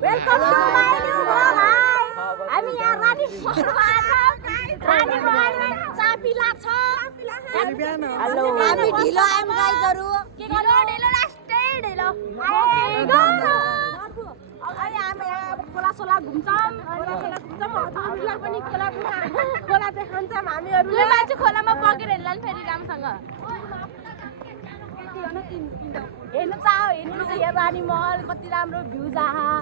Welcome to my new blog हामी यहाँ रानी महलमा छौं रानी महलमा चाबी लाग्छ हेलो हामी ढिलो आयौं गाइजहरु के गर्नु ढिलो राष्ट्रै ढिलो अनि हामी खोला सोला घुम्छौं हामीलाई पनि खोला देखाउँछौं हामीहरुले मान्छे खोलामा बगेर हिँड्लान् फेरि रामसँग हेर्नु चाहो हेर्नु यहाँ रानी महल कति राम्रो भ्यू जहाँ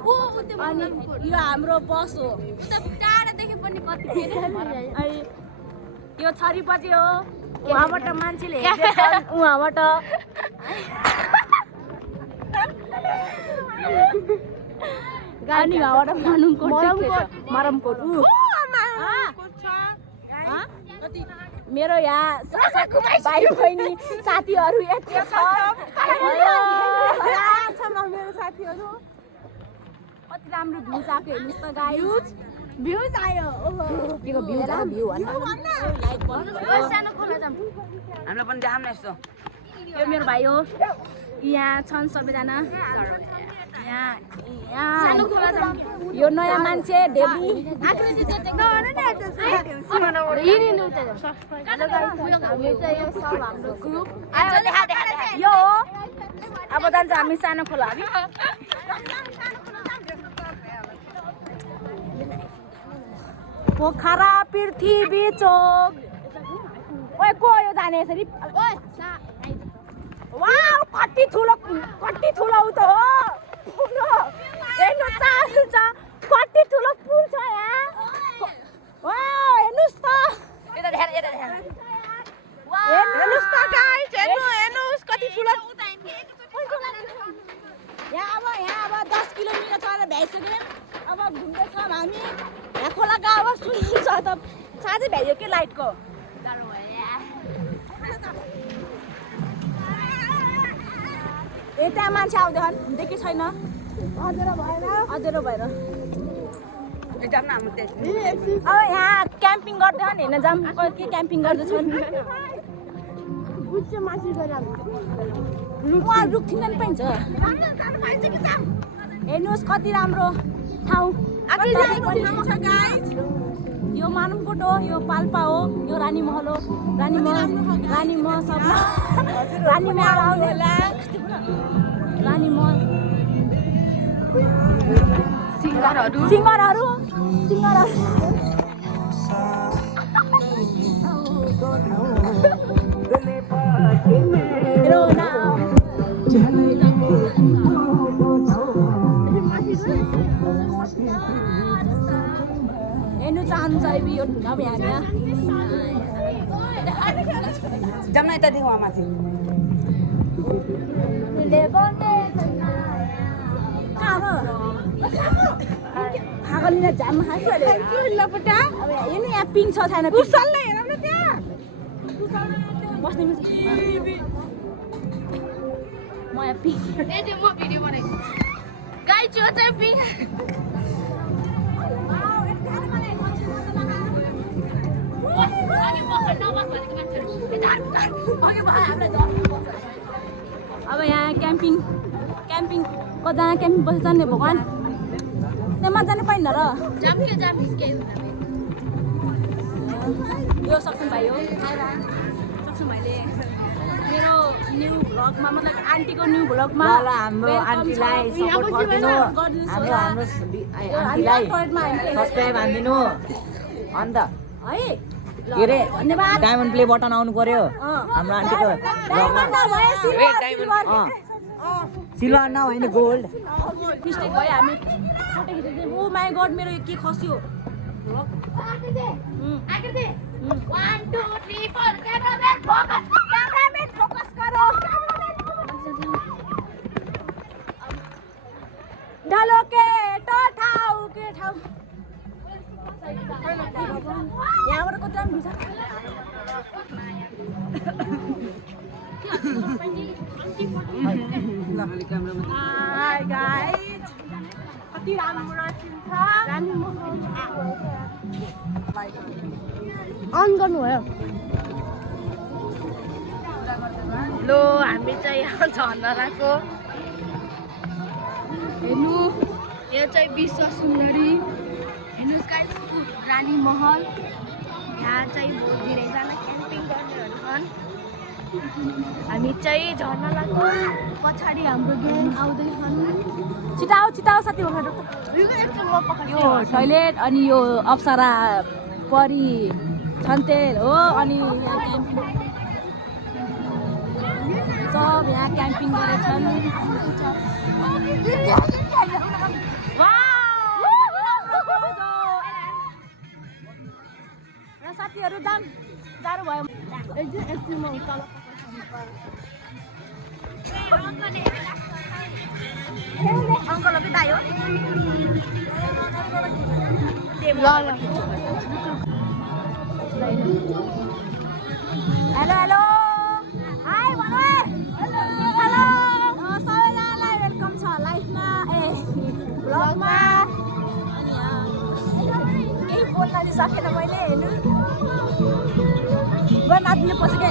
अनि यो हाम्रो बस हो टाढादेखि पनि कति अनि यो छरीपछि हो उहाँबाट मान्छेले हेर्दैछन् उहाँबाट अनि उहाँबाट मरमकोट मेरो यहाँ भाइ बहिनी साथीहरू यति छ मेरो साथीहरू कति राम्रो भ्यूज आएको हेर्नुहोस् त गाइस भ्यूज आयो केको भ्यूज आयो भ्यू भन्न लाइक गर्नु सानो खोला जाम हामीलाई पनि देखाउन यस्तो यो मेरो भाइ हो यहाँ छन् सबैजना सानो खोला जाम यो नयाँ मान्छे देवी आकृति चाहिँ हाम्रो ग्रुप यो हो अब जान्छ हामी सानो खोला पोखरा पृथ्वी चोक ओए को यो जाने यसरी वाउ कति ठुलो उ त हो हेर्नु चाहन्छु छ कति ठुलो पुल छ यहाँ वाउ हेर्नुस् त हेर्नुस् त गाइस हेर्नुस् कति ठुलो यहाँ अब 10 किलोमिटर चलेर भ्याइसक्यो अब घुम्दैछौँ हामी यहाँ खोलाको आवाज सुन्नुहुन्छ त साँझै भ्याइयो के लाइटको यता मान्छे आउँदैन देखे छैन अँधेरो भएर अब यहाँ क्याम्पिङ गर्दैछन् हेर्न जाऊँ के क्याम्पिङ गर्दैछन् उहाँ रुख थिङ्गन पाइन्छ हेर्नुहोस् कति राम्रो ठाउँ यो मानमकोट हो यो पाल्पा हो यो रानी महल हो रानी महल सब रानी महल आउने रानी महल सिङ्गरहरू हेर्नु चाहनुहुन्छ यो अब यहाँ जाम न यता देखौँ माथि खागलिना जाम खान्छ अरे लपटा अब यो नि यहाँ पिङ छ छैन पुसलले हेरौँ न त्यहाँ बस्ने म यहाँ पिङ म भिडियो बनाएको गाइस यो चाहिँ पिङ अब यहाँ क्याम्पिङ कता क्याम्पिङ बस्छन् नि भगवान् त्यहाँ जानु पाइन्न र यो सक्छन् भाइ हो सक्छन् भाइले मेरो न्यू भ्लगमा मतलब आन्टीको न्यू भ्लगमा हाम्रो आन्टीलाई सपोर्ट गरिदिनु हाम्रो आन्टीलाई सब्स्क्राइब हान्दिनु अन्त है के रे डायमन्ड प्ले बटन आउनु पर्यो हाम्रो आन्टीको सिल्भर न होइन गोल्ड मिस्टेक भयो हामी फोटो खिच्दै ओ माय गॉड मेरो के खस्यो 1 2 3 4 क्यामेराम्यान फोकस करो डालो के ठाउँ यहाँबाट कति राम्रो छ हाय गाइस कति राम्रो छ अन गर्नु भयो लो हामी चाहिँ यहाँ झरनाको हेर्नु यो चाहिँ विश्व सुन्दरी हेर्नुहोस् गाइस रानी महल। यहाँ चाहिँ बहुत धेरैजना क्याम्पिङ गर्नेहरू छन्। हामी चाहिँ झर्नालाको पछाडि हाम्रो ग्याङ आउँदैछन्। छिटाउ छिटाउ साथी यो टोइलेट अनि यो अप्सरा परी छन्तेल हो। अनि यहाँ क्याम्पिङ सब यहाँ क्याम्पिङ गरेछन्। र साथीहरू जानु भयो अङ्कल अघि दायो। हेलो हेलो हाई भन्नु हेलो सबैजनालाई वेलकम छ लाइफमा भ्लगमा। केही बोल्न चाहिँ सकेन मैले हेर्नु गर्न आदिले पसेको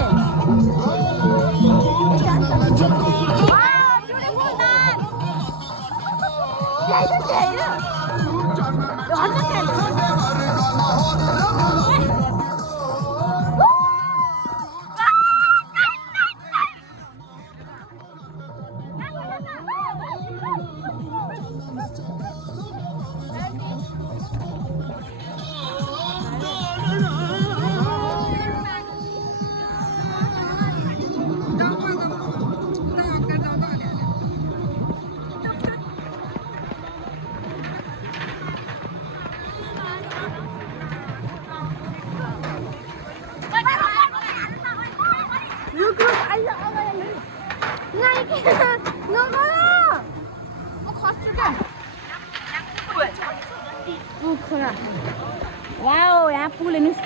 वाओ यहाँ पुल हेर्नुहोस्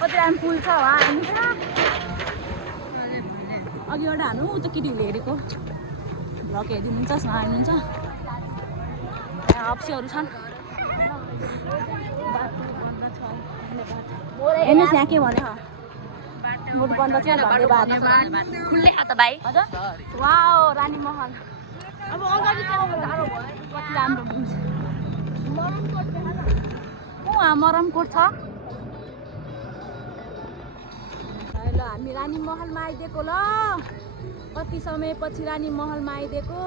कति राम्रो पुल छ वहाँ हेर्नुहोस्। अघि एउटा हाल्नु उता केटीहरूले हेरेको भ्लग हेरिदिनुहुन्छ हेर्नुहुन्छ। यहाँ अप्सीहरू छन् हेर्नुहोस् यहाँ के भने बोट बन्द छ धन्यवाद खुल्ले हात भाइ हजुर। वाओ रानी महल अब अगाडि गाह्रो भयो कति राम्रो भ्यू छ। मरमकोट छ। ल हामी रानी महलमा आइदिएको ल कति समयपछि रानी महलमा आइदिएको।